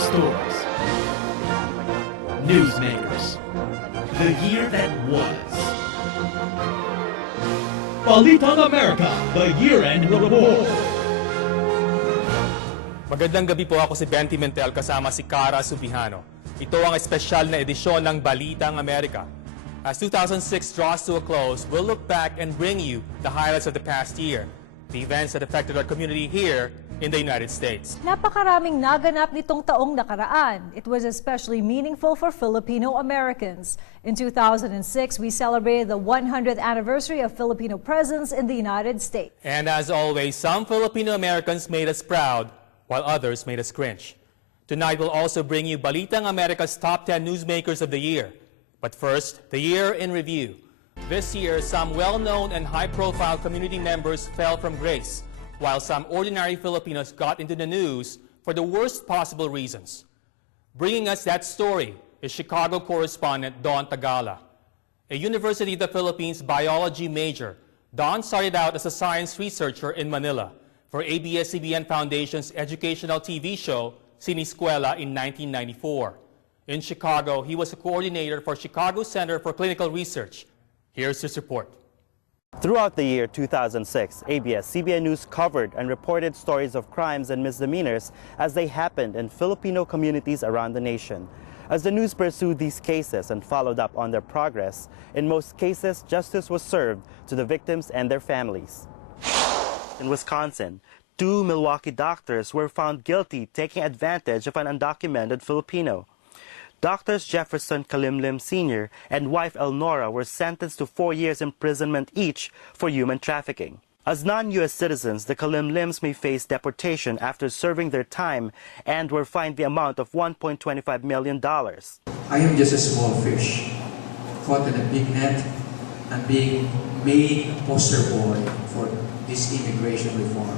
stories. Newsmakers. The year that was. Balitang America, the year-end report. Magandang gabi po, ako si Ben Pimentel kasama si Cara Subihano. Ito ang espesyal na edisyon ng Balitang Amerika. As 2006 draws to a close, we'll look back and bring you the highlights of the past year, the events that affected our community here in the United States. Napakaraming naganap nitong taong nakaraan. It was especially meaningful for Filipino Americans. In 2006, we celebrated the 100th anniversary of Filipino presence in the United States. And as always, some Filipino Americans made us proud, while others made us cringe. Tonight, we'll also bring you Balitang America's top 10 newsmakers of the year. But first, the year in review. This year, some well-known and high-profile community members fell from grace, while some ordinary Filipinos got into the news for the worst possible reasons. Bringing us that story is Chicago correspondent Don Tagala. A University of the Philippines biology major, Don started out as a science researcher in Manila for ABS-CBN Foundation's educational TV show, Siniskwela, in 1994. In Chicago, he was a coordinator for Chicago Center for Clinical Research. Here's his report. Throughout the year 2006, ABS-CBN News covered and reported stories of crimes and misdemeanors as they happened in Filipino communities around the nation. As the news pursued these cases and followed up on their progress, in most cases, justice was served to the victims and their families. In Wisconsin, 2 Milwaukee doctors were found guilty taking advantage of an undocumented Filipino. Doctors Jefferson Kalimlim Sr. and wife Elnora were sentenced to 4 years imprisonment each for human trafficking. As non-U.S. citizens, the Kalimlims may face deportation after serving their time and were fined the amount of $1.25 million. I am just a small fish, caught in a big net and being made a poster boy for this immigration reform.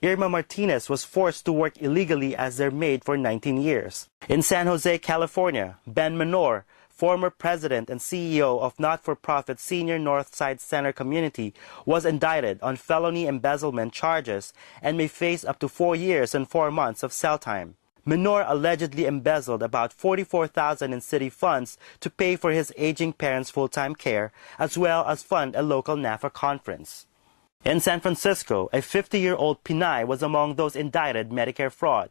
Irma Martinez was forced to work illegally as their maid for 19 years. In San Jose, California, Ben Menor, former president and CEO of not-for-profit Senior Northside Center Community, was indicted on felony embezzlement charges and may face up to 4 years and 4 months of cell time. Menor allegedly embezzled about $44,000 in city funds to pay for his aging parents' full-time care, as well as fund a local NAFA conference. In San Francisco, a 50-year-old Pinay was among those indicted Medicare fraud.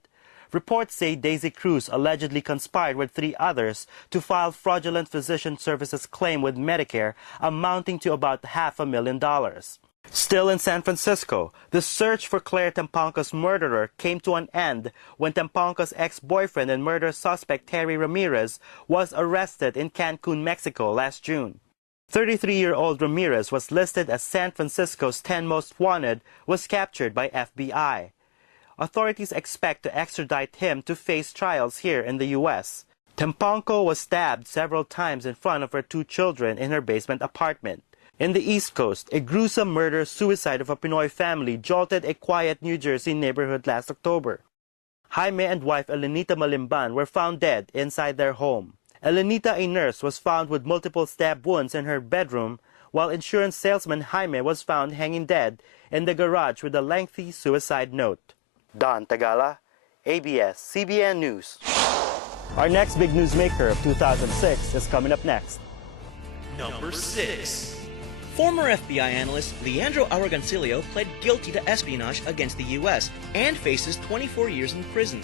Reports say Daisy Cruz allegedly conspired with 3 others to file fraudulent physician services claim with Medicare amounting to about $500,000. Still in San Francisco, the search for Claire Tampanco's murderer came to an end when Tampanco's ex-boyfriend and murder suspect Terry Ramirez was arrested in Cancun, Mexico last June. 33-year-old Ramirez was listed as San Francisco's 10 most wanted, was captured by FBI. Authorities expect to extradite him to face trials here in the U.S. Tampanco was stabbed several times in front of her 2 children in her basement apartment. In the East Coast, a gruesome murder-suicide of a Pinoy family jolted a quiet New Jersey neighborhood last October. Jaime and wife Elenita Malimban were found dead inside their home. Elenita, a nurse, was found with multiple stab wounds in her bedroom, while insurance salesman Jaime was found hanging dead in the garage with a lengthy suicide note. Don Tagala, ABS-CBN News. Our next big newsmaker of 2006 is coming up next. Number 6. Former FBI analyst Leandro Aragoncillo pled guilty to espionage against the U.S. and faces 24 years in prison.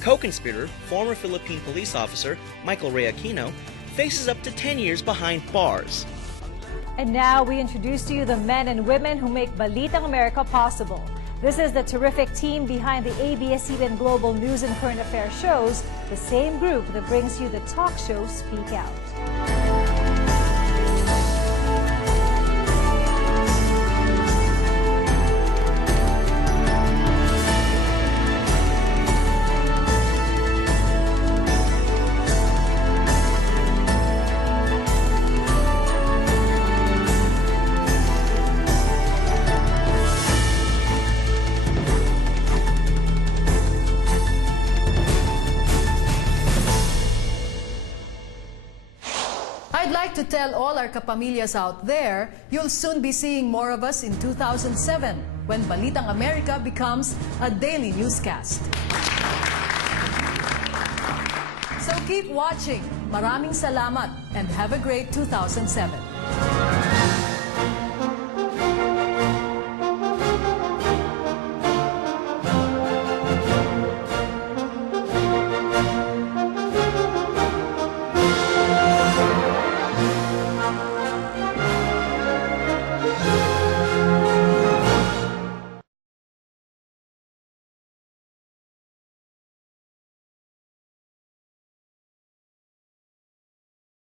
Co-conspirator, former Philippine police officer Michael Ray Aquino, faces up to 10 years behind bars. And now we introduce to you the men and women who make Balitang America possible. This is the terrific team behind the ABS-CBN Global News and Current Affairs shows, the same group that brings you the talk show Speak Out. I'd like to tell all our kapamilyas out there, you'll soon be seeing more of us in 2007 when Balitang America becomes a daily newscast. Keep watching. Maraming salamat and have a great 2007.